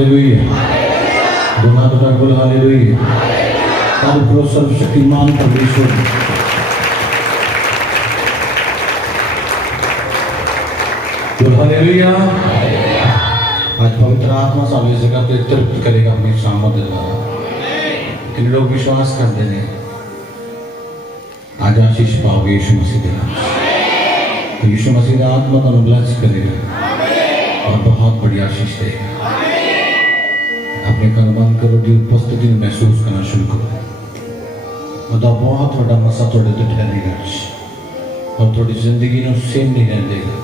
Hallelujah. गुना तो बोल hallelujah. तारीफ करो सर्वशक्तिमान परमेश्वर। बोल हालेलुया। आज पवित्र आत्मा सामने जगह पे तृप्त करेगा अपनी शामत द्वारा। किन लोग विश्वास करते हैं आज आशीष पाओगे यीशु मसीह के नाम से। यीशु मसीह का आत्मा तो ब्लेस करेगा और बहुत बड़ी आशीष देगा। अपने कान बंद करो, दी उपस्थिति में महसूस करना शुरू करो। मतलब बहुत बड़ा मसा थोड़े तो ठहरेगा और थोड़ी जिंदगी में सेम नहीं रहने देगा।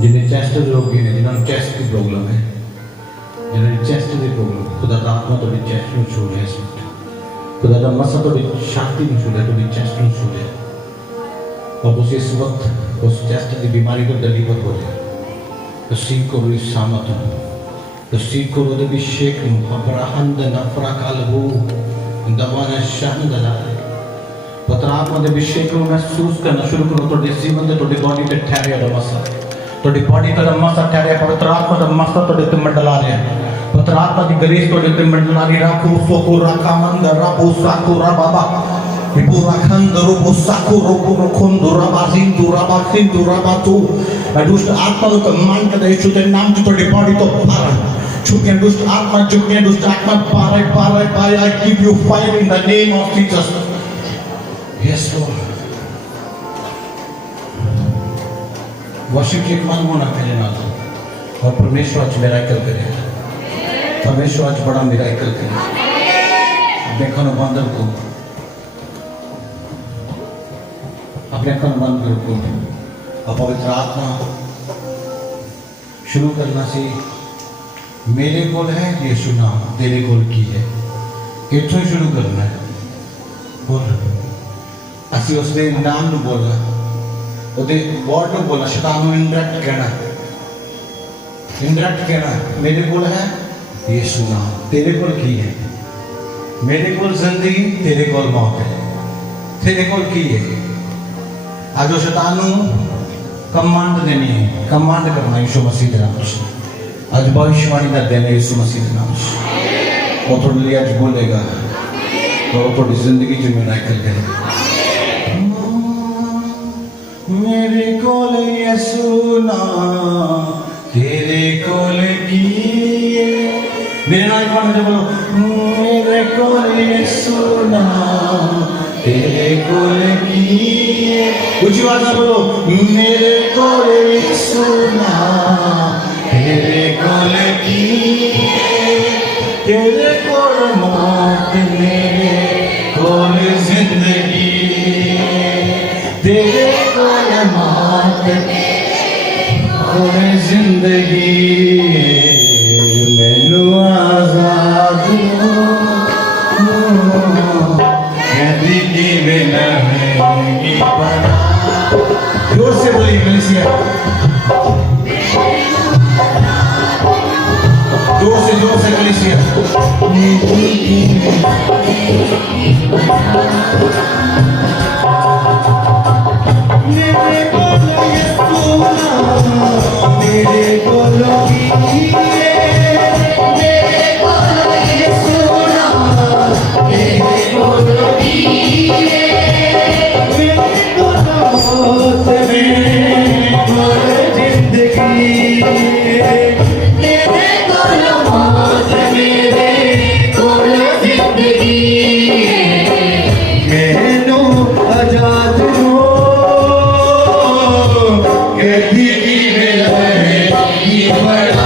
जिन्हें चेस्ट रोग भी है, जिन्होंने चेस्ट की प्रॉब्लम है, जिन्होंने चेस्ट की प्रॉब्लम, खुदा का आत्मा थोड़ी चेस्ट में छू रहा है। खुदा का मसा थोड़ी शक्ति में छू रहा है, थोड़ी चेस्ट में छू रहा है और उस इस वक्त उस चेस्ट की बीमारी को डिलीवर हो जाए। तो सीख करो इस सामत हो, तो सीख करो तो अभिषेक अब्राहम नफरा कालबू दवाना शान दलाले पत्र आत्मा के अभिषेक को महसूस करना शुरू करो। थोड़े जीवन में थोड़ी बॉडी पे ठहरे मसा, थोड़ी बॉडी का मसा ठहरे। पवित्र आत्मा का मसा थोड़े पे मंडला रहे, पवित्र आत्मा की ग्रेस थोड़े पे मंडला रही। राखो सोको राका मंद राबो साको राबाबा पूरा खंडरो साको रोको रखंदो राबाजिन दुराबासिन दुराबातु। दुष्ट आत्मा को कमांड कर दे यीशु के नाम से थोड़ी बॉडी तो पार छुके। दुष्ट आत्मा चुके, दुष्ट आत्मा पार I give you fire in the name of Jesus. Yes Lord. Worship के मन होना मेरे नाल और परमेश्वर आज मिरेकल करेगा। परमेश्वर आज बड़ा मिरेकल करेगा। देखो ना बंदर को अपने कान बंद करो और पवित्र आत्मा शुरू करना सी। मेरे कोल है यीशु नाम, तेरे कोल की है। इत्थों शुरू करना है। बोल असी उसने नाम नू बोलना, उदे वर्ड नू बोलना। शैतान नू इंडायरेक्ट कहना, इंडायरेक्ट कहना मेरे कोल है यीशु नाम, तेरे कोल की है। मेरे कोल जिंदगी, तेरे कोल मौत है। तेरे कोल की है। आज वो शैतान नू कमांड देनी है, कमांड करना यीशु मसीह के नाम से। आज भविष्यवाणी का दिन है यीशु मसीह के नाम से। वो थोड़े लिए आज बोलेगा तो वो थोड़ी जिंदगी जो मिरेकल करेगा। मेरे कोल यीशु नाम, तेरे कोल की है। मेरे नाम में बोलो मेरे कोल यीशु नाम, तेरे कोल की है। ऊंची आवाज में बोलो मेरे कोल यीशु नाम, तेरे कोल की है। तेरे कोल मौत, मेरे कोल जिंदगी। तेरे कोल मौत, कोल जिंदगी। मैनू आजाद कहती कि मैं नहीं पड़ा। जोर से बोलिए कलीसिया, जोर से कलीसिया। मेरे कोल यीशु नाम, मेरे कोल की है। मेरे कोल यीशु नाम, मेरे कोल की है। मेरे कोल मौत, मेरे कोल जिंदगी। मेरे कोल मौत, मेरे कोल जिंदगी। मैनू आजाद हो कहती कि मेरा है कि बड़ा।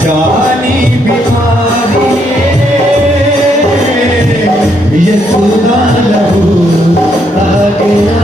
जानी बीमारी ये खुदा लहू आ गया।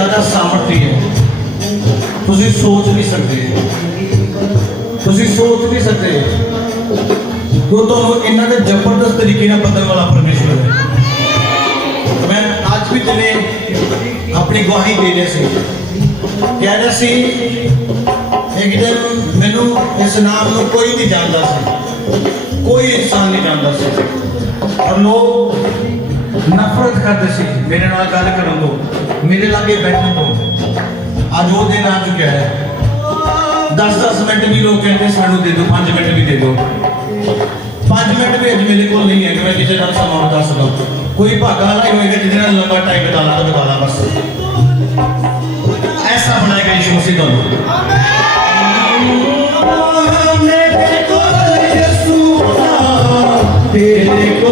ज़्यादा सामर्थ्य है तुसी सोच नहीं सकते तो इन्हों के जबरदस्त तरीके ना बदलने वाला परमेश्वर है। मैं आज भी तेरे अपनी गवाही दे रहा सी कह रहा सी एक दिन मैनू इस नाम को कोई नहीं जानता सी कोई इंसान नहीं जानता सी और लोग नफरत करते सी मेरे नाल गल करन तो मेरे लागे बैठने तो आज वो दिन आ चुका है 10-10 मिनट भी लोग कहते सानू दे दो 5 मिनट भी दे दो 5 मिनट भी अज मेरे को नहीं है कि मैं किसी का समा बता सकूं कोई भागा वाला ही होएगा जिसने लंबा टाइम बिताना बस ऐसा बनाएगा यीशु मसीह तो तेरे को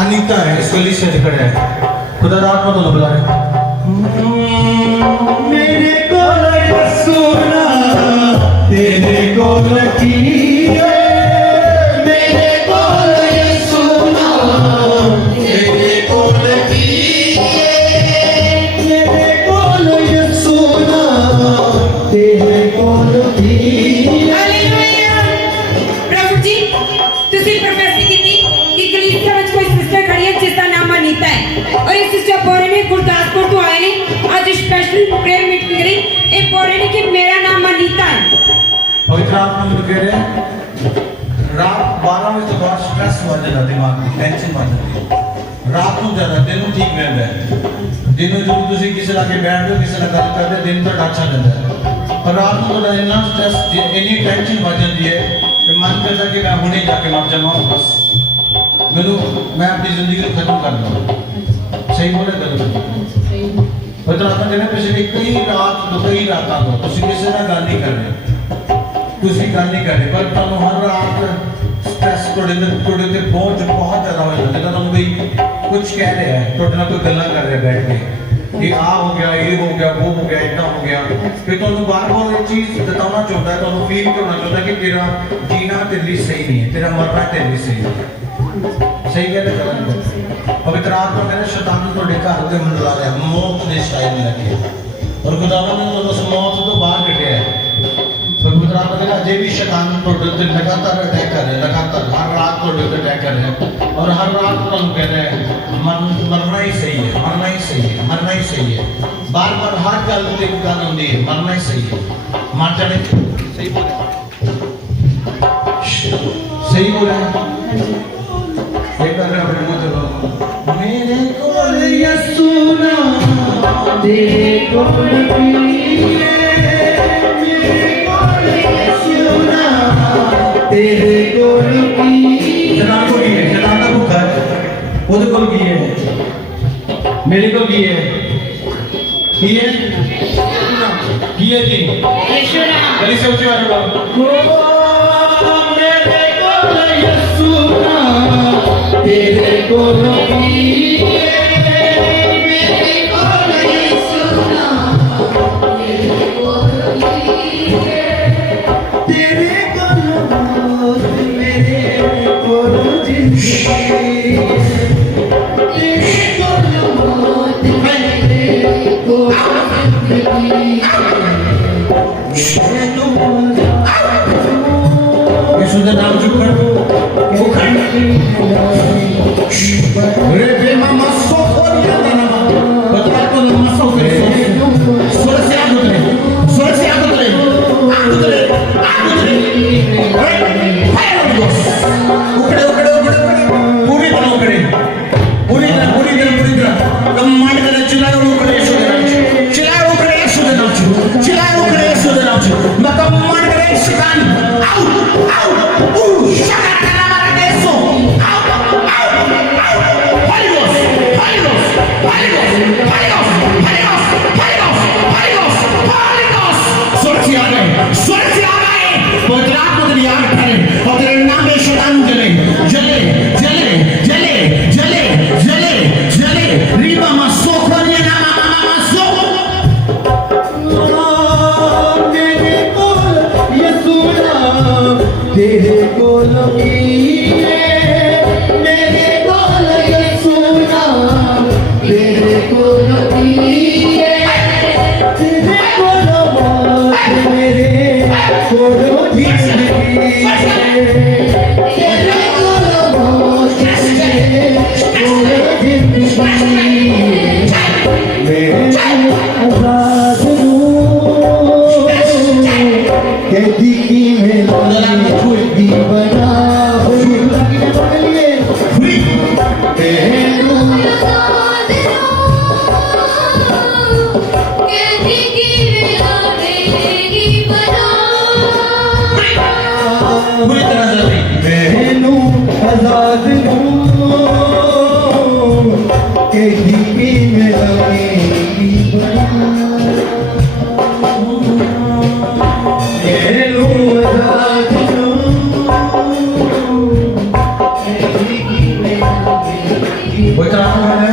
अनीता है इस गली से खड़े है खुदा रात में तो बुला रहे मेरे को सुना तेरे को लगी मेरे को सुना तेरे को लगी मेरे को सुना तेरे को लगी और इस सिस्टर बोरे ने गुरदासपुर तो आए ने आज स्पेशल प्रेयर मीटिंग करी ए बोरे ने कि मेरा नाम अनीता है पवित्र आत्मा मुझे कह रहे रात 12 बजे बाद स्ट्रेस बढ़ जाता दिमाग की टेंशन बढ़ जाती रात को ज्यादा दिन में ठीक रहता है दिन में जो तुसी किसी लाके बैठ दो किसी ਨਾਲ ਗੱਲ ਕਰਦੇ दिन तो अच्छा रहता है पर रात को थोड़ा इतना स्ट्रेस इतनी टेंशन बढ़ जाती है कि मन करता कि मैं हुणे जाके मर जाऊं बस मैं अपनी जिंदगी को खत्म कर दूं सही बोले गलत पता आता कहने पिछले कई रात तो तुसी किसी ਨਾਲ ਗੱਲ नहीं कर रहे पर तुहानू हर रात स्ट्रेस थोड़े ते बोझ बहुत ज्यादा हो जाता है तुहानू कोई कुछ कह रहा है थोड़े नाल कोई गल्लां कर रहा है बैठ के ये आ हो गया ये हो गया वो हो गया इतना हो गया फिर तुहानू बार-बार ये चीज बताना चाहता है तुहानू फील करना चाहता है कि तेरा जीना तेरे लिए सही नहीं है तेरा मरना तेरे लिए सही है सही कहते गलत पवित्र आत्मा मेरे शैतान थोड़े घर के मंडला रहा मौत के शायद लगे और खुदावन ने उस मौत तो बाहर कटिया है पवित्र आत्मा कहता अजय भी शैतान थोड़े ते लगातार अटैक कर रहे लगातार हर रात थोड़े पे अटैक कर रहे और हर रात तुहानू कह रहे मरना ही सही है मरना ही सही है मरना ही सही है बार-बार हर गल ते गल होंदी है मरना ही सही है मर जाने सही बोल रहे हैं मेरे कोल यसू ना तेरे कोल मेरे कोल यसू ना तेरे कोल शैतान को की है शैतान का भूखा है ਉਹਦੇ ਕੋਲ ਕੀ ਹੈ ਮੇਰੇ ਕੋਲ ਕੀ ਹੈ ਕੀ है जी यीशु नाम गली से ऊंची आवाज में मेरे कोल यसू ना तेरे कोल मेरे कोल यसू ना तेरे कोल तेरे कोल मेरे कोल जिंदगी तेरे कोल मौत मेरे कोल जिंदगी यीशु यीशु के नाम से उखड़ रे बेमा मसो खोलिया ना बता तो मसो करे स्वर से आग उतरे उखड़े पूरी तरह उखड़े पूरी तरह कमांड करे चिल्लाओ उखड़े यीशु के नाम से चिल्लाओ उखड़े यीशु के नाम से मैं कमांड करे शैतान आउट शका करा मारा देसो आउट Holy Ghost स्वर्ग से आ गए पवित्र आत्मा तेरी आग करे और तेरे नाम में शैतान जले रीबा मसो खोलिए ना मसो मेरे कोल यीशु नाम तेरे कोल की मेरे कोल यीशु नाम तेरे कोल की तेरे कोल मौत मेरे कोल जिंदगी तेरे कोल मौत मेरे कोल जिंदगी मैं आजाद हूँ कैदी की मेरा खुदी बना हुई पूरी तरह से मैनू आजाद हूँ कैदी की मेरा बना मैनू आजाद हूँ कैदी की मेरा पवित्र आत्मा है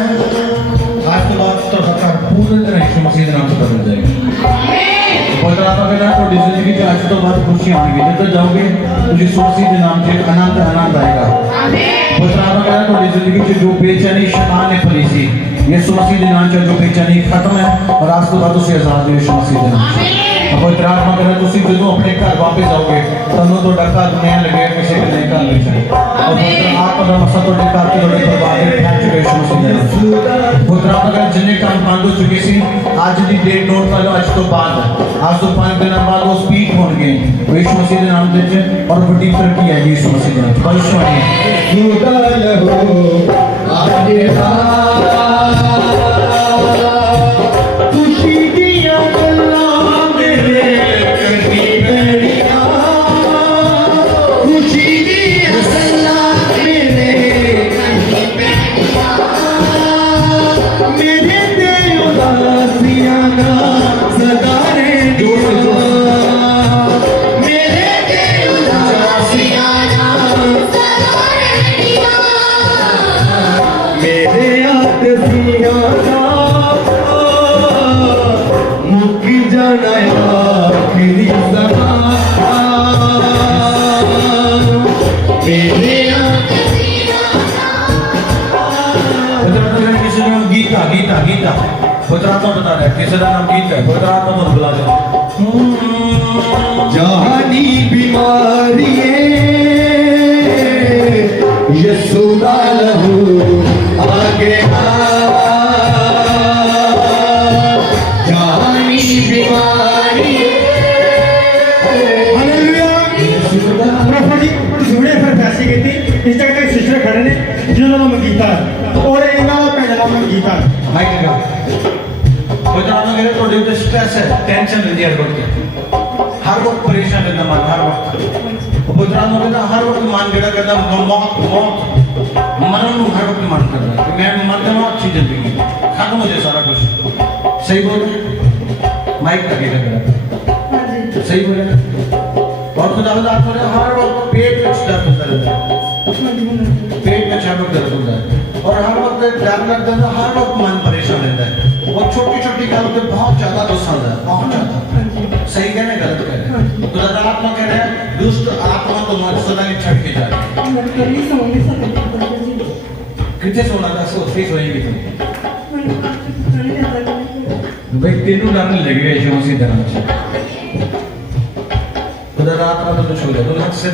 आज के बाद तो सरकार पूरी तरह यीशु मसीह के नाम से बदल जाएगी पवित्र आत्मा के नाम और जिंदगी के आज तो बहुत खुशियां आएंगी जब तक जाओगे तो यीशु मसीह के नाम से आनंद आएगा पवित्र आत्मा के नाम और जिंदगी से जो बेचैनी शैतान ने फैली थी यीशु मसीह के नाम से जो बेचैनी खत्म है और आज के बाद उसे आजाद है यीशु मसीह के नाम से पवित्र आत्मा के नाम तुसी जो अपने घर वापस जाओगे तन्नो तो डका दुनिया लगे किसी के नहीं कर ले जाए और पवित्र आत्मा का मसा तो डका के लोग बर्बाद कर चुके यीशु मसीह के नाम से पवित्र आत्मा के जिन्ने काम बंद हो चुके सी आज दी डेट नोट कर लो आज तो बाद आज तो 5 दिन बाद वो स्पीड होंगे यीशु मसीह के नाम से और बड़ी तरक्की है यीशु मसीह के नाम से परमेश्वर खुदा लहो आगे खुशी दिया गल्ला मेरे करनी बेड़िया खुशी दिया गल्ला मेरे करनी बेड़िया मेरे ते उदासियां ना सदा रे मेरे ते उदासियां ना मेरे हाथ दिया मुक जाना आखिरी ज़मान मेरे हाथ किसी नाम गीता पवित्र आत्मा बता रहा है किसी का नाम गीता है पवित्र आत्मा को बुला दे जहानी बीमारी यीशु लहू आगे जहानी बीमारी हालेलुया प्रभु जी जुड़े फिर फैसले की इस जगह एक सिस्टर खड़े ने जिन्होंने नाम गीता और इन्हों का भैन नाम गीता माइक लगा पवित्र आत्मा कहते तो जो स्ट्रेस है टेंशन रहती है हर वक्त परेशान रहता मन हर वक्त पवित्र आत्मा कहता हर वक्त मन गिरा करता मौत मरण हर वक्त मन कर रहा है मैं मर जाऊँ अच्छी जिंदगी खत्म हो जाए सारा कुछ सही बोल रहे माइक लगे लगा सही बोल रहे और खुदा आपको हर वक्त पेट में दर्द होता रहता है पेट में चाबक दर्द होता है और हर वक्त डर लगता है हर वक्त मन परेशान रहता है और छोटी छोटी बातों पे बहुत ज्यादा गुस्सा आता है बहुत ज्यादा सही कह रहे हैं गलत कह रहे हैं खुदा आत्मा कह रहे हैं दुष्ट आत्मा तो सदा ही छट के जा रही है कितने सोना था सोचते सोएंगे तुम भाई तेनू डर नहीं लगेगा यीशु मसीह के नाम से खुदा आत्मा तो छू ले तो हाथ से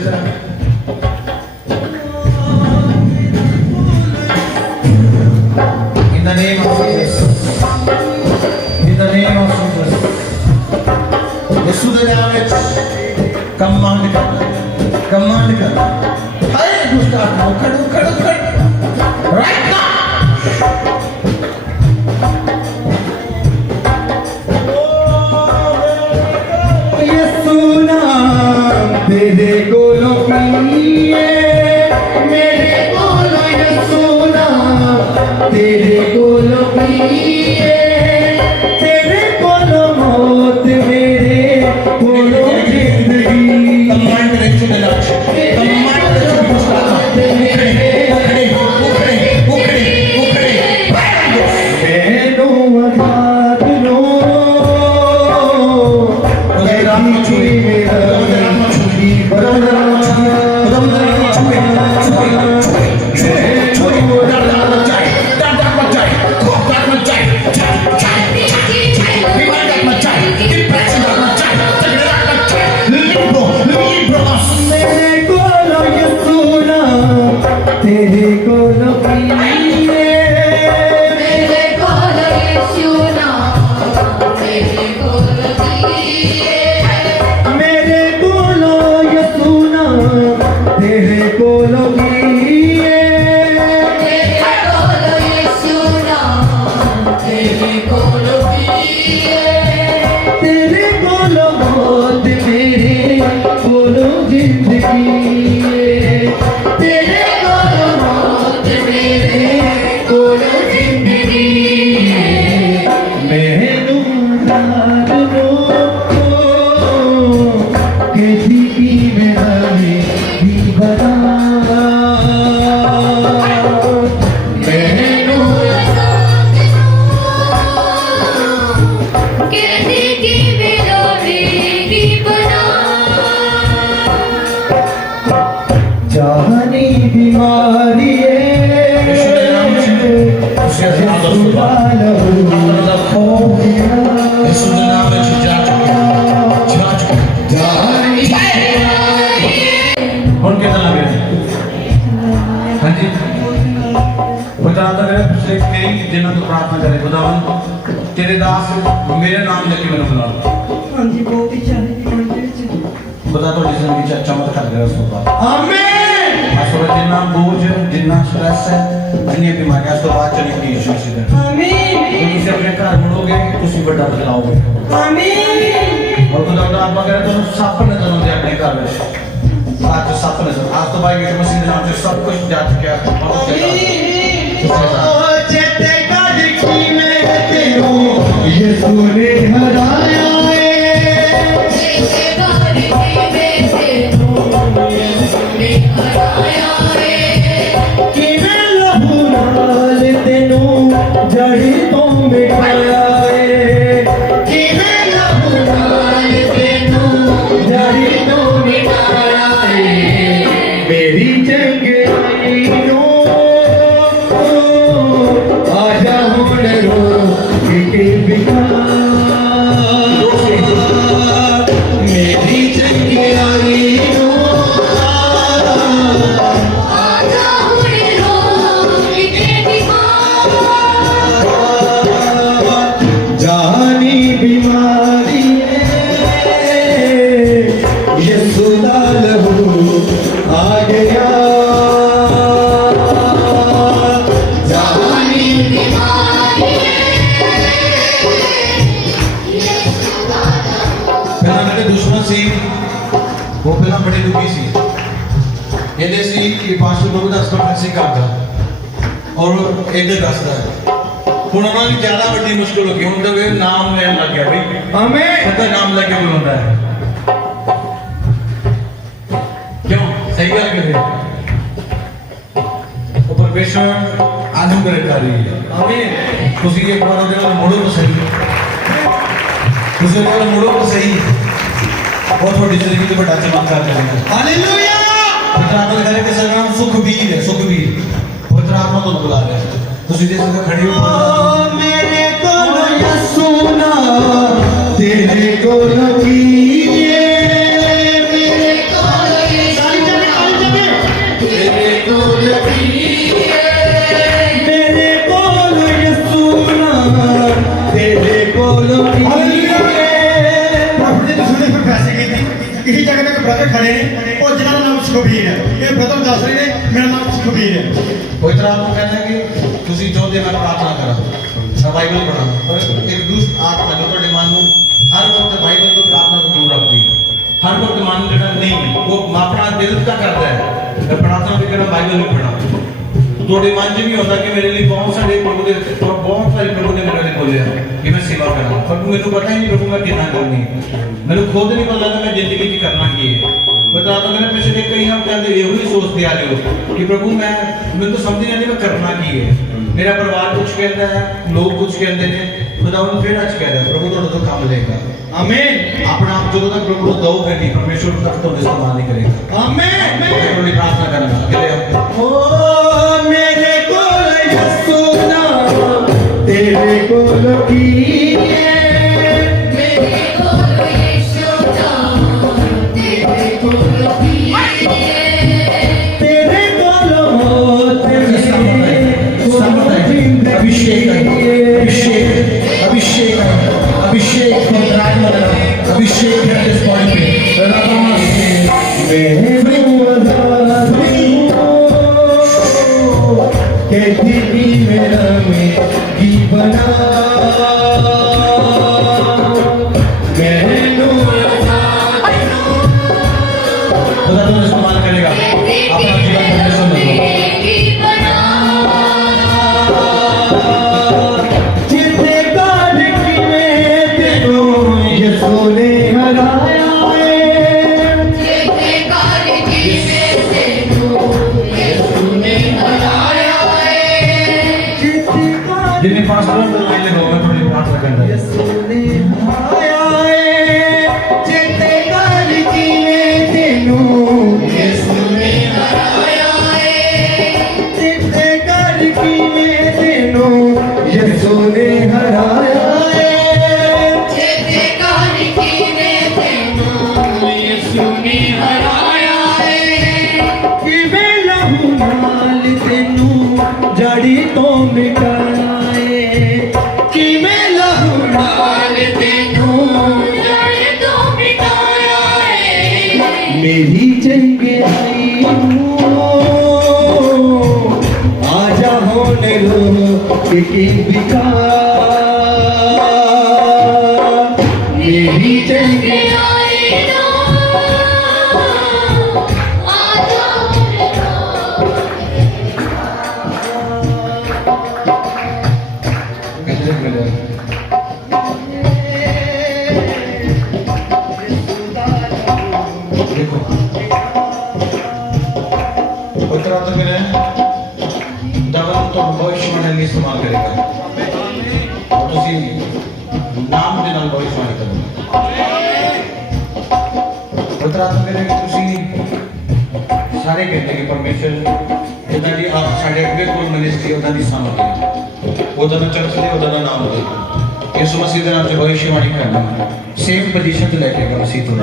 तेरे कोल कीए मेरे कोल यीशु नाम मेरे कोल कीए मेरे कोलो यसू नाम तेरे कोलो कीए मेरे कोल यीशु नाम तेरे कोल कीए तेरे कोलो मौत मेरे कोलो जिंदगी तेरे कोल मौत मेरे कोल जिंदगी मैनू रात नो कैसी की मेरे भी बता मैनू कहती कि मेरा की बना जानी बीमारी यीशु के नाम में जा चुके ਹੁਣ ਕਿਦਾਂ ਲੱਗ ਰਿਹਾ ਹਾਂਜੀ ਬਤਾ ਤਾਂ ਮੇਰੇ ਪਿਛਲੇ ਕਈ ਦਿਨਾਂ ਤੋਂ ਪ੍ਰਾਰਥਨਾ ਕਰੇ ਖੁਦਾਵੰ ਤੇਰੇ ਦਾਸ ਮੇਰੇ ਨਾਮ ਲੈ ਕੇ ਮੈਨੂੰ ਬੁਲਾ ਹਾਂਜੀ ਬਹੁਤ ਇੱਛਾ ਹੈ ਕਿ ਮੰਦਿਰ ਵਿੱਚ ਖੁਦਾ ਤੁਹਾਡੀ ਜ਼ਿੰਦਗੀ ਚ ਚਮਤਕਾਰ ਕਰੇ ਉਸ ਤੋਂ ਬਾਅਦ आमीन ਆਸੋ ਜਿੰਨਾ ਬੋਝ ਜਿੰਨਾ ਸਟ੍ਰੈਸ ਹੈ ਜਿੰਨੀਆਂ ਬਿਮਾਰੀਆਂ ਉਸ ਤੋਂ ਬਾਅਦ ਚਲੀ ਗਈ ਯੀਸ਼ੂ ਜੀ ਦਾ ਆਮੀਨ ਤੁਸੀਂ ਆਪਣੇ ਘਰ ਮੁੜੋਗੇ ਤੁਸੀਂ ਵੱਡਾ ਬਦਲਾਓਗੇ ਆਮੀਨ और खुदा का आपका करे तो सप नजर आते अपने घर में आज सप नजर आज तो भाई यीशु मसीह के नाम से सब कुछ जा चुका है बहुत ज्यादा चेते काज की मैं तेरू यीशु ने हराया तेरे घर की मैं तेरू यीशु ने हराया है कि मैं लहू नाल तेनू जड़ी तो मिटाया कि मैं लहू नाल तेनू जड़ी तो मिटाया मेरी चंगाई नो आजा हुण रो के बिका मेरी चंगाई नो आजा हुणे रो के बिहार जानी बीमारी यीशु दा लहू आ गया जानी बीमारी पहला मेरे दुश्मन सी वो पहला बड़े दुखी सी कहते सी कि पास्टर प्रभु दास तो ऐसे करता और इधर दसदा है ਹੁਣ ਉਹਨਾਂ ਦੀ ਜ਼ਿਆਦਾ ਵੱਡੀ ਮੁਸ਼ਕਲ ਹੋ ਗਈ ਹੁਣ ਤਾਂ ਵੇ ਨਾਮ ਲੈਣ ਲੱਗ ਗਿਆ ਬਈ आमीन ਪਤਾ ਨਾਮ ਲੈ ਕੇ ਬੁਲਾਉਂਦਾ ਹੈ क्यों सही है कि वो परमेश्वर अनुग्रहकारी है आमीन ਤੁਸੀਂ ਇੱਕ ਵਾਰ ਉਹਦੇ ਨਾਲ ਮੁੜੋ ਤਾਂ ਸਹੀ ਤੁਸੀਂ ਉਹਦੇ ਨਾਲ ਮੁੜੋ ਤਾਂ ਸਹੀ ਉਹ ਤੁਹਾਡੀ ਜ਼ਿੰਦਗੀ ਤੇ ਵੱਡਾ ਚਮਤਕਾਰ ਕਰੇਗਾ हालेलुया ਪਵਿੱਤਰ ਆਤਮਾ ਦੇ ਘਰੇ ਕਿਸੇ ਦਾ ਨਾਮ ਸੁਖਬੀਰ ਹੈ ਸੁਖਬੀਰ ਪਵਿੱਤਰ ਆਤਮਾ ਤੁਹਾਨੂੰ ਬੁਲਾ ਰਿਹਾ ਹੈ ਤੁਸੀਂ ਜੇ ਸਭ ਖੜੇ ਹੋ ओ मेरे कोल यीशु नाम तेरे कोल की तेरे कोल तेरे कोल मेरे कोल यीशु नाम तेरे कोल सुने फिर फैसले की थी किसी जगह पे ब्रदर खड़े ने और जिन्होंने नाम सुखबीर है ये ब्रदर दस रहे ने मेरा नाम सुखबीर है ਪਵਿੱਤਰ ਆਤਮਾ ਕਹਿੰਦਾ ਹੈ ਕਿ ਤੁਸੀਂ ਚਾਹੁੰਦੇ ਮੈਂ ਪ੍ਰਾਰਥਨਾ ਕਰਾਂ ਮੈਂ ਬਾਈਬਲ ਪੜ੍ਹਾਂ ਪਰ ਇੱਕ ਦੁਸ਼ਟ ਆਤਮਾ ਜੋ ਤੁਹਾਡੇ ਮਨ ਨੂੰ ਹਰ ਵਕਤ ਬਾਈਬਲ ਤੋਂ ਪ੍ਰਾਰਥਨਾ ਤੋਂ ਦੂਰ ਰੱਖਦੀ ਹੈ ਹਰ ਵਕਤ ਮਨ ਜਿਹੜਾ ਨਹੀਂ ਉਹ ਆਪਣਾ ਦਿਲ ਤਾਂ ਕਰਦਾ ਹੈ ਮੈਂ ਪ੍ਰਾਰਥਨਾ ਵੀ ਕਰਾਂ ਬਾਈਬਲ ਵੀ ਪੜ੍ਹਾਂ ਤੁਹਾਡੇ ਮਨ 'ਚ ਵੀ ਹੁੰਦਾ ਕਿ ਮੇਰੇ ਲਈ ਬਹੁਤ ਸਾਰੇ ਪ੍ਰਭੂ ਦੇ ਬਹੁਤ ਸਾਰੇ ਪ੍ਰਭੂ ਨੇ ਮੇਰੇ ਲਈ ਬੋਲਿਆ ਕਿ ਮੈਂ ਸੇਵਾ ਕਰਾਂ ਪਰ ਮੈਨੂੰ ਪਤਾ ਹੀ ਨਹੀਂ ਪ੍ਰਭੂ ਮੈਂ ਕਿੰਨਾ ਕਰਨੀ ਹੈ ਮੈਨੂੰ ਖੁਦ ਨਹੀਂ ਪਤਾ ਕਿ ਮੈਂ ਜ਼ਿੰਦਗੀ 'ਚ ਕਰਨਾ ਕੀ ਹੈ बता तो मैंने पिछले कई हफ्ते अंदर ये ही सोचते आ रहे हो कि प्रभु मैं तो समझ नहीं आती मैं करना की है मेरा परिवार कुछ कहता है लोग कुछ कहते हैं खुदा फिर आज कहता है प्रभु तो काम लेगा आमीन अपना आप जो तक प्रभु को दोगे नहीं परमेश्वर तक तो इस्तेमाल नहीं करेगा आमीन मैं प्रार्थना करना अकेले ओ मेरे कोल यीशु नाम तेरे कोल की मेरे कोल यीशु नाम तेरे कोल तेरे कोल कहती थी मेरा मेरी बना मैनू खुदा तुम्हें इस्तेमाल करेगा अपना जीवन परमेश्वर में दो। जितने काल की मैं तेनू यसू ने हराया जिन्हें पास करो तो पहले हो मैं थोड़ी प्रार्थना करना है। यसू ने हराया जितने काल की मैं तेनू यसू ने हराया जितने काल की मैं तेनू यसू ने हराया जड़ी तो मिटाए कि मैं लहू डाल तेनू मेरी जंग आई आजा होने लो कि बिका मेरी जंग देखो उत्तरा तो मेरे दबल तो भविष्यवाणी ਲਈ इस्तेमाल करेगा और ਤੁਸੀਂ ਨਾਮ ਦੇ ਨਾਲ ਭਵਿष्यवाणी ਕਰੋਗੇ। उत्तरा तो मेरे ਤੁਸੀਂ ਸਾਰੇ ਕਹਿੰਦੇ ਕਿ ਪਰਮੇਸ਼ਰ ਜਿੱਦਾਂ ਦੀ ਆਪ ਸਾਡੇ ਅੱਗੇ ਕੋਲ ਮਿਨਿਸਟਰੀ ਉਹਨਾਂ ਦੀ ਸਾਹਮਣੇ ਉਹਦਾ ਨਾ ਚਰਚ ਦੇ ਉਹਦਾ ਨਾਮ ਦੇ ਯਿਸੂ ਮਸੀਹ ਦੇ ਨਾਮ 'ਚ ਭਵਿष्यवाणी ਕਰਨਾ ਸੇਮ ਪੋਜੀਸ਼ਨ ਤੇ ਲੈ ਕੇ ਆਗਾ ਮਸੀਹ ਤੋਂ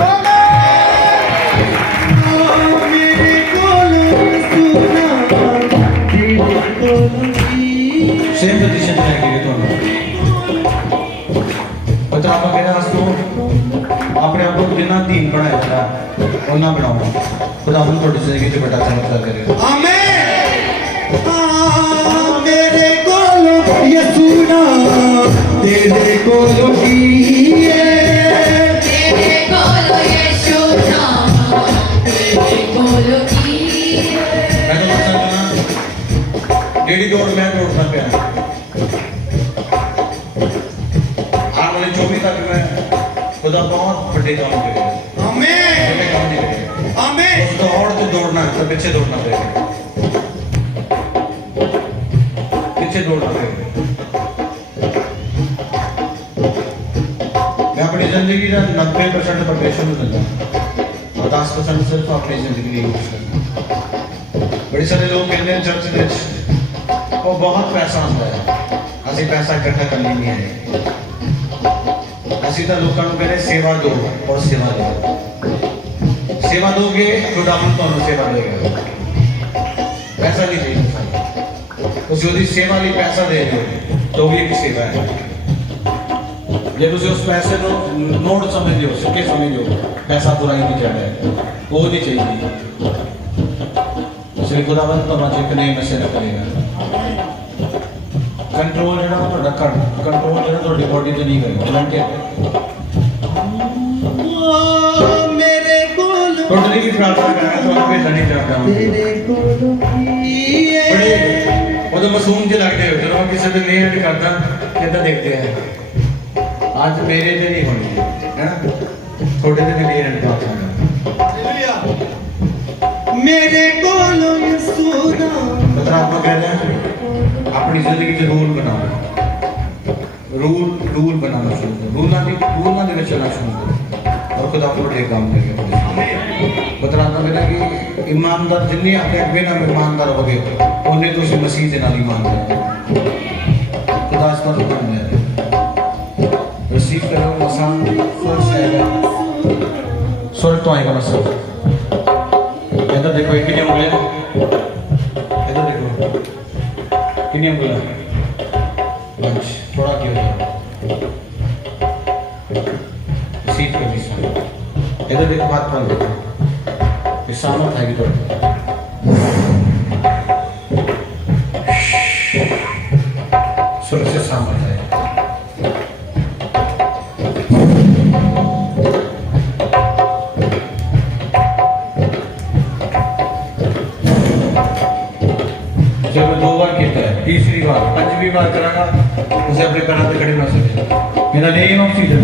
मेरे कोलो सुना तेरे कोलो सेम पोजीशन में लगे तो पता आप कहना हस्तों अपने आप को बिना दीन बनाया था और ना बनाओ खुदा हम थोड़ी जिंदगी जो बड़ा चमत्कार करेगा आमीन मेरे कोलो यसुना तेरे कोलो की मैं तो बता दूँ डेढ़ी दौड़ मैं दौड़ना पे आने वाले 24 तक मैं खुदा बहुत बड़े काम करेगा आमीन बड़े काम नहीं करेगा आमीन उस दौड़ तो दौड़ना है तो पीछे दौड़ना पड़ेगा पीछे दौड़ना पड़ेगा मैं अपनी जिंदगी का 90% परमेश्वर में देता हूँ और 10% सिर्फ अपनी जिंदगी लिए यूज करता हूँ। बड़े सारे लोग कहते हैं चर्च में वो बहुत पैसा आता है असं पैसा इकट्ठा करने नहीं आए असं तो लोगों को कहते सेवा दो और सेवा दोगे तो डाउन तो सेवा देगा पैसा नहीं चाहिए उस यदि सेवा लिए पैसा दे रहे हो तो भी एक सेवा है जब उसे उस पैसे को नोट समझ लो सिक्के समझ लो पैसा पूरा ही नहीं चढ़ा है वो नहीं चाहिए इसलिए खुदावंत तो मुझे एक नई मैसेज करेगा कंट्रोल जो ना थोड़ा कंट्रोल जो ना थोड़ी बॉडी तो नहीं करेगा वॉलंटियर मेरे कोलो टोटली की प्रार्थना करना तो आप पे नहीं चाहता हूँ तेरे कोलो की बड़े वो तो मासूम से लगते हो जब हम किसी से नहीं हट करता कितना देखते हैं आज मेरे से नहीं होनी है ना छोटे से नहीं हट पाता मेरे कोलो यसुना पत्रात्मा कह रहे हैं अपनी जिंदगी के रूल बनाओ रूल बनाना शुरू करो रूल ना देकर चलना शुरू करो और खुदा को बड़े काम करेगा पत्रात्मा कहना कि ईमानदार जिन्हें अपने अगे नाम ईमानदार हो गए उन्हें तो मसीह के नाल ईमानदार खुदा इस पर हुक्म दे रिसीव करो मसा स्वर्ग से आएगा स्वर्ग तो आएगा मसा इधर देखो एक कितनी उंगलियां इधर देखो कितनी उंगलियां पंच थोड़ा क्यों रिसीव कर दी इधर देखो हाथ पर देखो ये सामर्थ है कि तो सामर्थ है। जब मैं 2 बार कहता है, तीसरी बार, 5वीं बार करागा, उसे अपने पैरों पे खड़े ना सके। In the name of Jesus.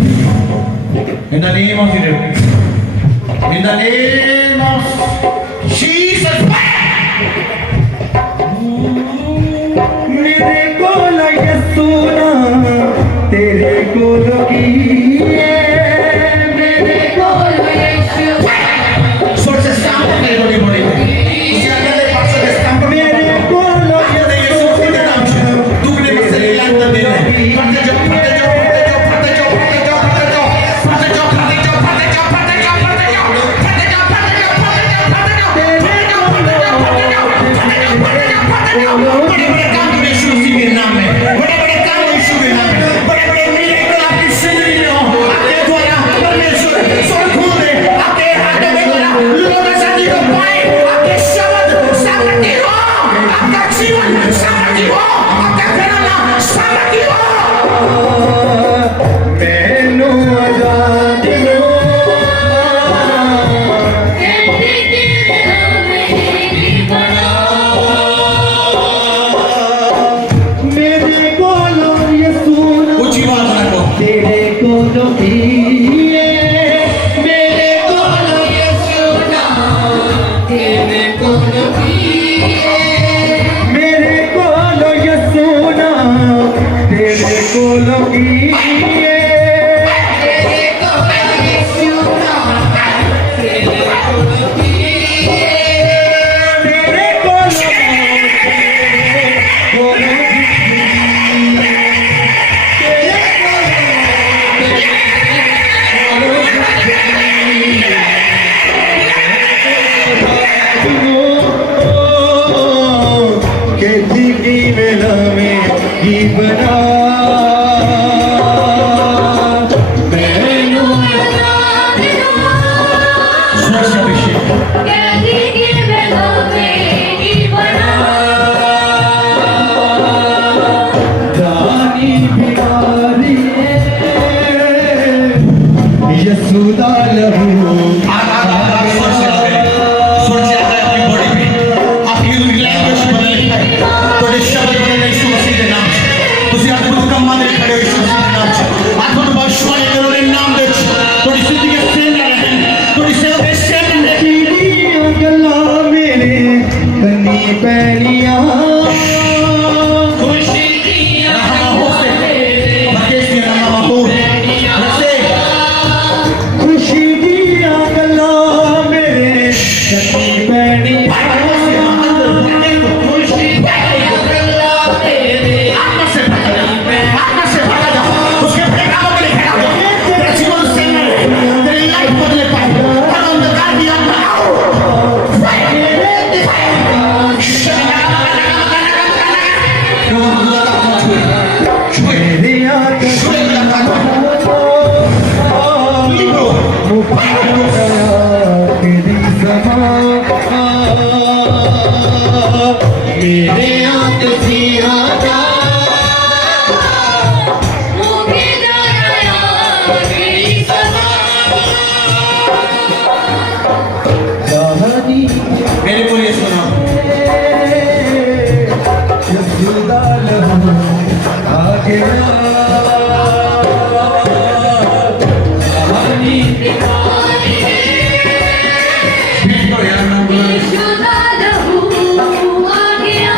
In the name of Jesus. In the name of Jesus. मेरे को लगे सुना तेरे को लगी मेरे को Sort से stamp अपने बड़ी बड़ी उसे अगले पासों के stamp मेरे को लगे यीशु के नाम से दुगने में से लाइन कर देना फटे जाओ फटे जाओ फटे जाओ फटे जाओ फटे जाओ फटे जाओ फटे जाओ फटे जाओ फटे जाओ फटे जाओ फटे जाओ फटे जाओ फटे जाओ फटे जाओ बड़े-बड़े काम तुमने यीशु मसीह के नाम में बड़े-बड़े काम यीशु के नाम में बड़े-बड़े मिरेकल आपकी जिंदगी में हो आपके द्वारा परमेश्वर स्वर्ग खोल दे आपके हाथों में द्वारा लोगों के साथी को पाए आपके शब्द सामर्थ्य हो आपका जीवन सामर्थ्य हो आपका घराना सामर्थ्य हो मैनू आजादी हो मेरे को लो ये सुना ऊंची आवाज में रखो तेरे को लो मेरे को लो ये सुना तेरे को लो मेरे को लो ये सुना तेरे को लो यसूदा लहू पैनिया खुशी दिया गला मेरे कनी पैनिया मेरे हाथ सिया का मेरे को ये सुना यसूदा लहू आ गया तो यार ना बोला यीशु दा लहू आ गया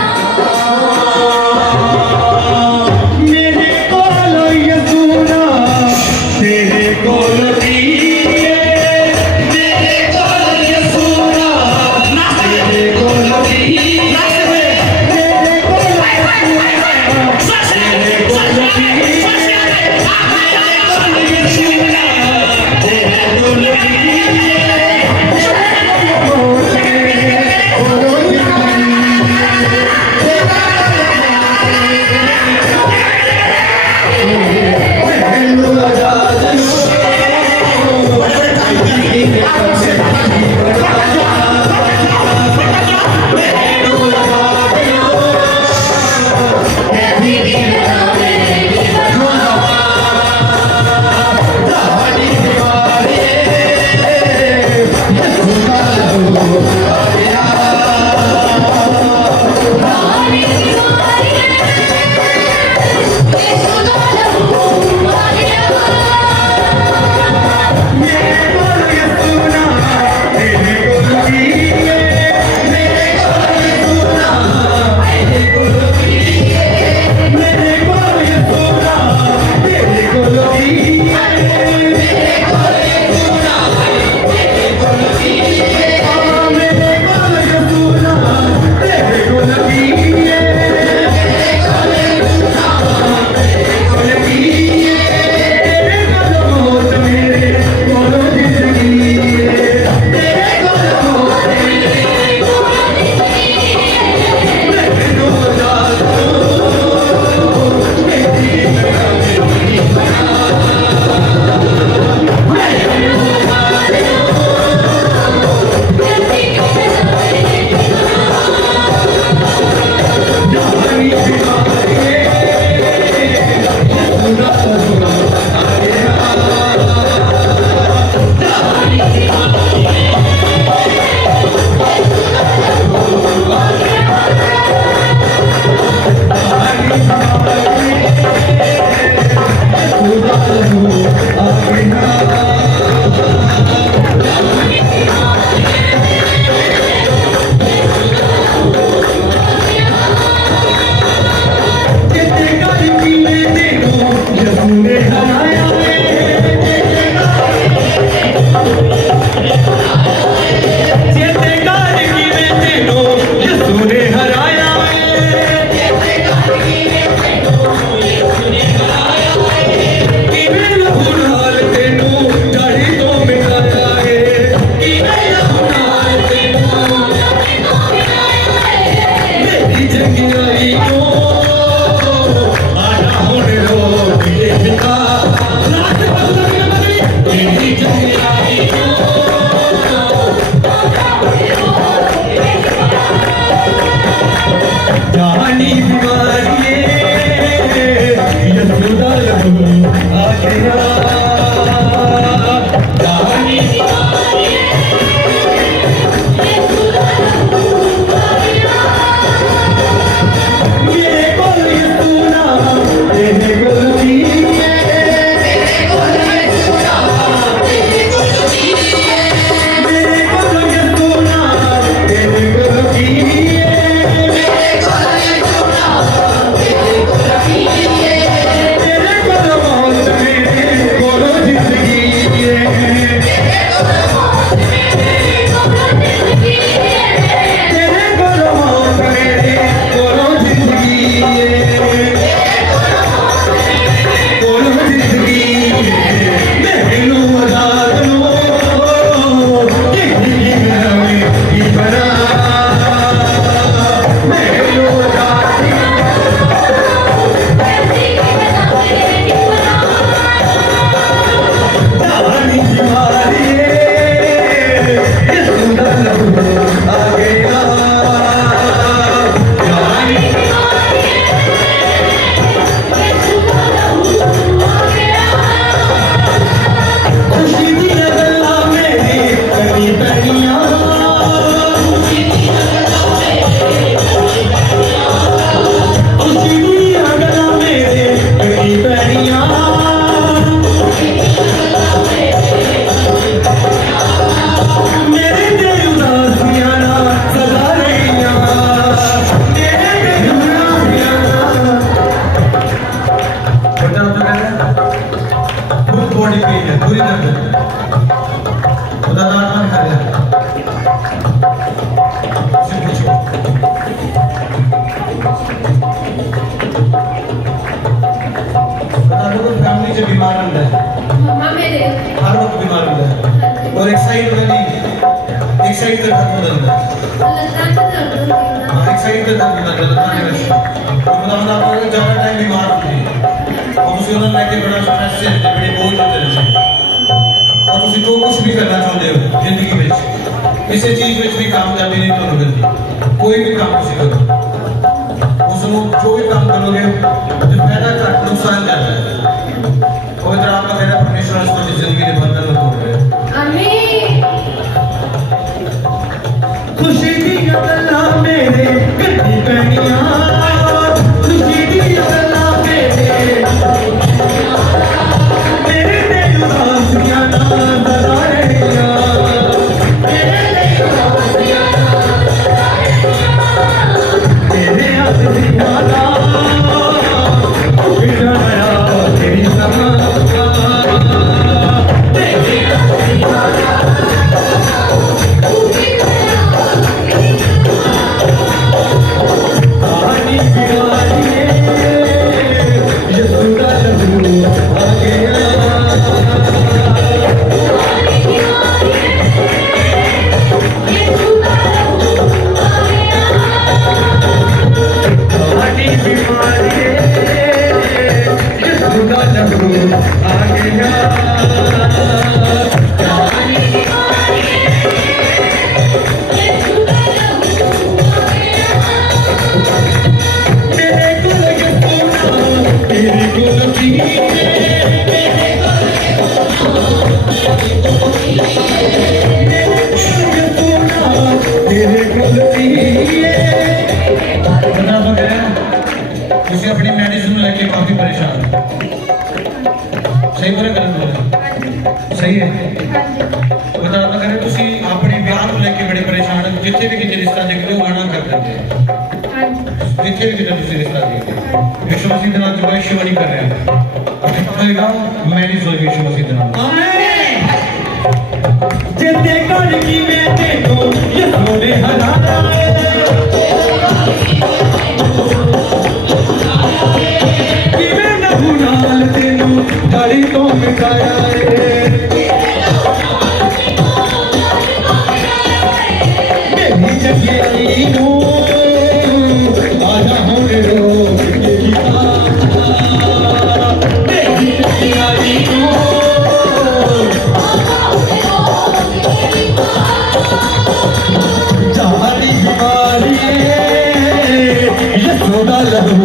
यशोदा लहू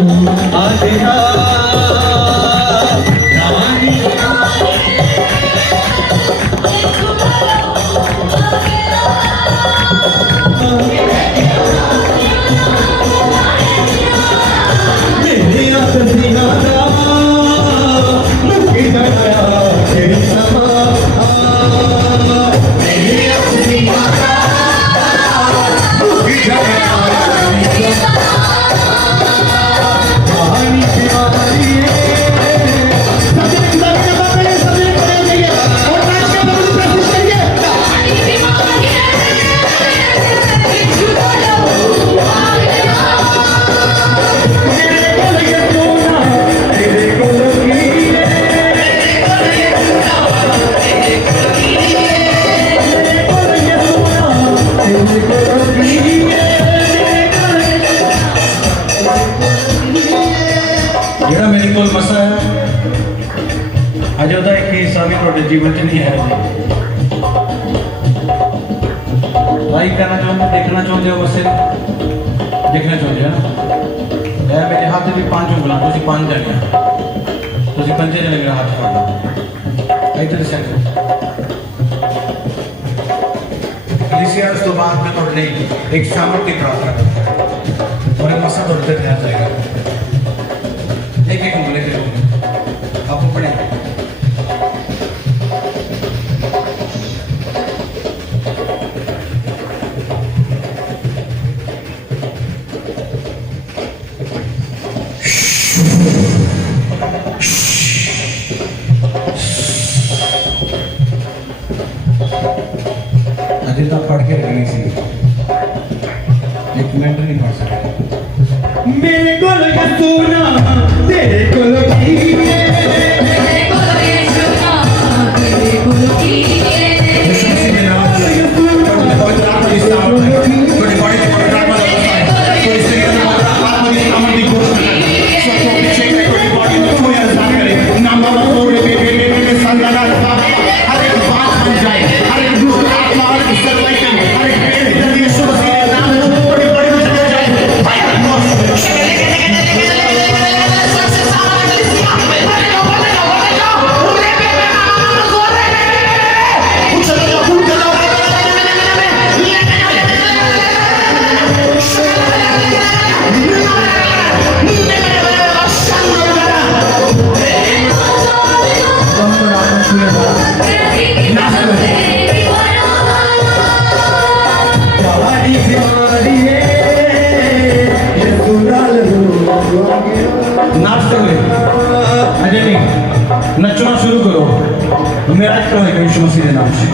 आ गया रानी मेरे आसमां दा मुक्की जगाया तेरी समा मेरे आसमां दा मुक्की जगाया तेरी समा कहानी दीवानी सबसे बड़े जाइए और नाच के बबलू प्रैक्टिस करिए कहानी दीवानी झूठा लहू आ गया मेरे को लगे सोना तेरे को लगी मेरे को लगे सोना तेरे को लगी ਜਿਹੜਾ ਮੇਰੇ ਕੋਲ ਮਸਾ ਹੈ अजय ਉਹਦਾ ਇੱਕ ਹਿੱਸਾ ਵੀ ਤੁਹਾਡੇ ਜੀਵਨ 'ਚ ਨਹੀਂ ਹੈ ट्राई करना चाहते देखना चाहते हो मसे देखना चाहते हो ना यार मेरे हाथ में भी 5 उंगलां तुसी 5 जणियां तुसी पंजे जने मेरा हाथ पकड़ना इधर से इलिसियास तो बाद में तोड़ नहीं एक सामर्थ्य प्रार्थना करता है और एक मसा तोड़ते ठहर जाएगा एक उंगले के लोग आप पढ़े अजय तक पढ़ के रखनी सी एक मिनट नहीं पढ़ सके मेरे को लगे सोना तेरे को लगी तेरे को लगे सोना तेरे को लगी यीशु मसीह के नाम से पवित्र आत्मा की सामर्थ है थोड़ी बड़ी पवित्र आत्मा का बसा है तो इस तरीके से पवित्र आत्मा की सामर्थ की घोषणा करें सबको पीछे करे थोड़ी बॉडी में कोई आजाद करे नाम बाबा तोड़े बे संगला हर एक बात बन जाए हर एक दुष्ट आत्मा हर एक सर्वैकन हर एक पेड़ जल्दी यीशु मसीह के नाम में बड़ी बड़ी बन जाए भाई कहानी दीवानी ये सुना लो नाचते हुए अजय नहीं नचना शुरू करो मेरा एक है यीशु मसीह के नाम से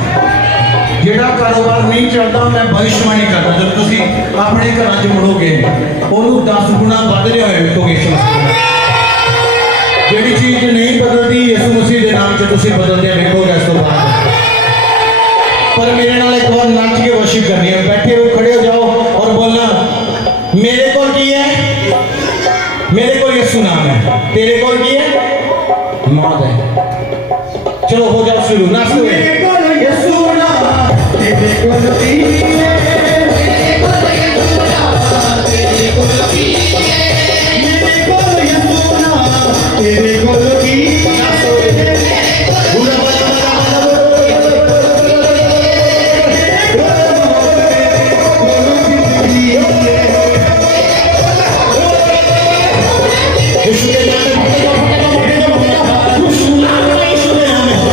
जेड़ा कारोबार नहीं चलता मैं भविष्यवाणी करता जब तुसी अपने घर च मुड़ोगे ਉਹਨੂੰ 10 गुना ਵੱਧ ਰਿਹਾ ਹੋਏ ਵੇਖੋਗੇ यीशु मसीह ਦੇ ਜਿਹੜੀ ਚੀਜ਼ ਨਹੀਂ ਬਦਲਦੀ ਯਿਸੂ ਮਸੀਹ ਦੇ ਨਾਮ 'ਚ ਤੁਸੀਂ ਬਦਲਦੇ ਵੇਖੋਗੇ ਇਸ ਤੋਂ ਬਾਅਦ पर मेरे नाल एक बार नाच के वर्शिप करनी है बैठे हुए खड़े हो जाओ और बोलना मेरे को की है मेरे को यीशु नाम है तेरे को की है मौत है चलो हो जाओ शुरू नाचते हुए मेरे को लगे सोना तेरे को लगी तेरे को लगे सोना तेरे को लगी मेरे को लगे सोना तेरे को लगी पूरा यीशु के नाम में यीशु के नाम में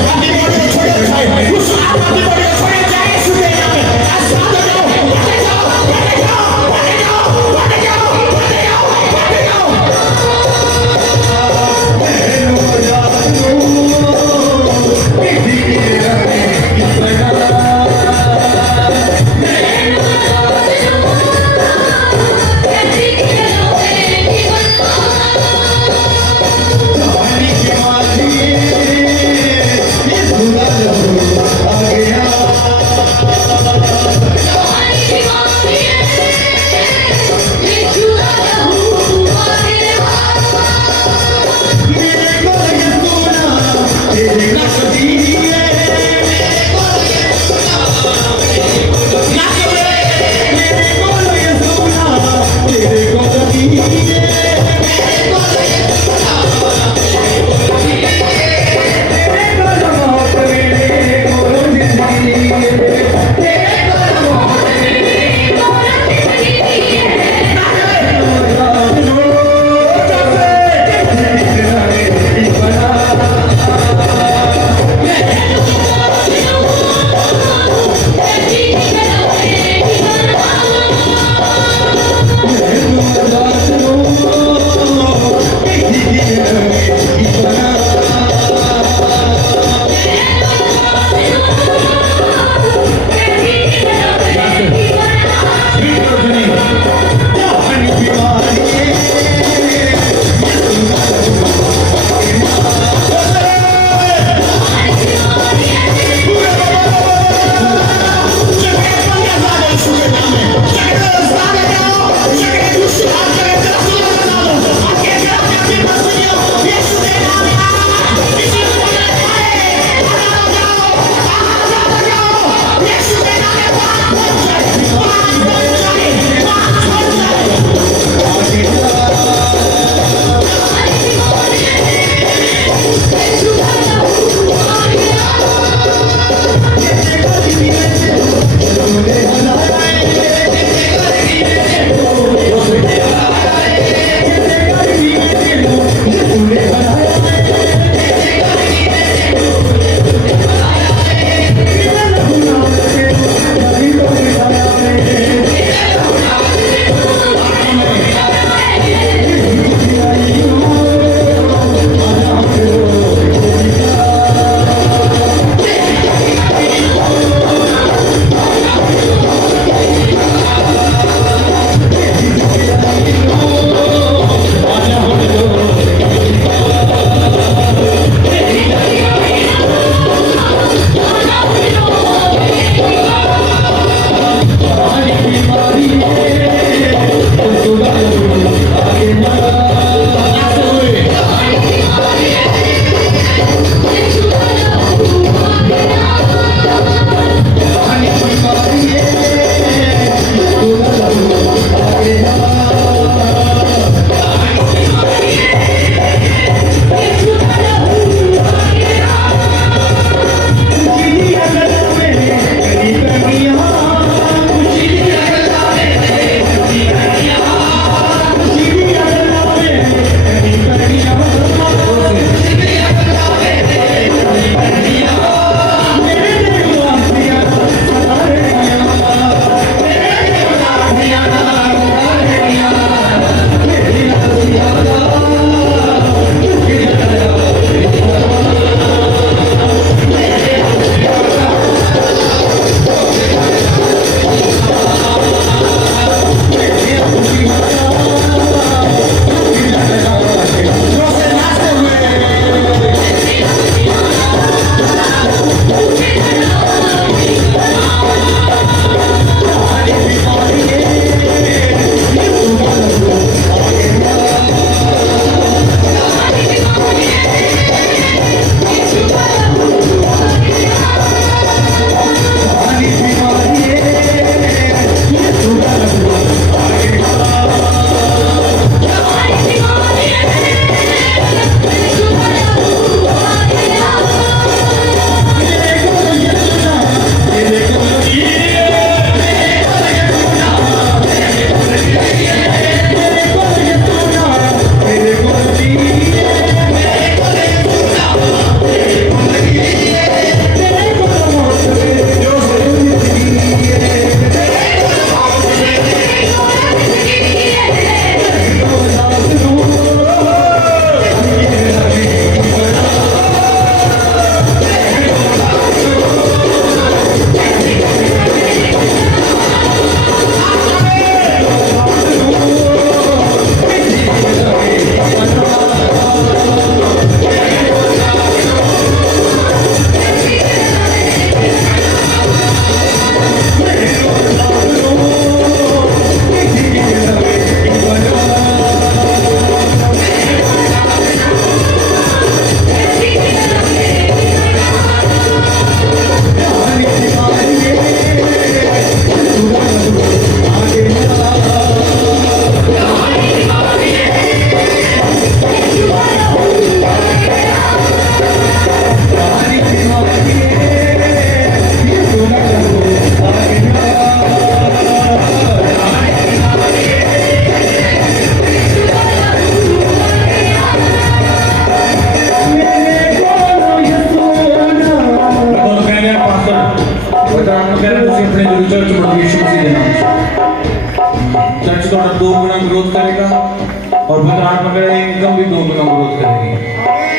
और भद्रात वगैरह एकदम भी दो गुना ग्रोथ करेगी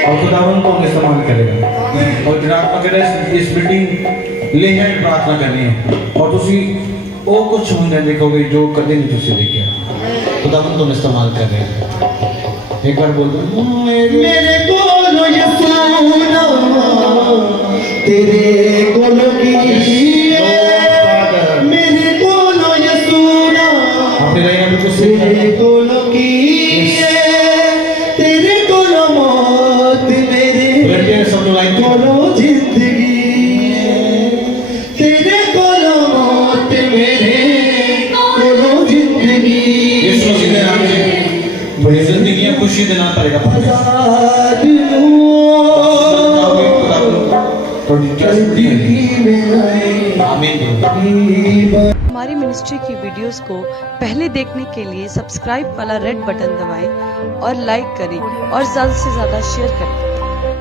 और खुदावन को इस्तेमाल करेगा और जनाब वगैरह इस बिल्डिंग ले है प्रार्थना करनी है और तुसी वो कुछ होने देखोगे जो कदे नहीं तुसी देखिए खुदावन को इस्तेमाल कर रहे हैं। एक बार बोल दो मेरे कोलो यसूना तेरे कोलो की मेरे कोलो यसूना आपने कहीं ना कुछ तेरे कोलो की तेरे कोलो मौत मेरे सब लोग लाइन कोलो जिंदगी तेरे कोलो मौत मेरे कोलो जिंदगी यीशु मसीह के नाम से बड़ी जिंदगी खुशी देना पड़ेगा हमारी मिनिस्ट्री की वीडियोस को पहले देखने के लिए सब्सक्राइब वाला रेड बटन दबाएं और लाइक करें और ज़्यादा से ज़्यादा शेयर करें।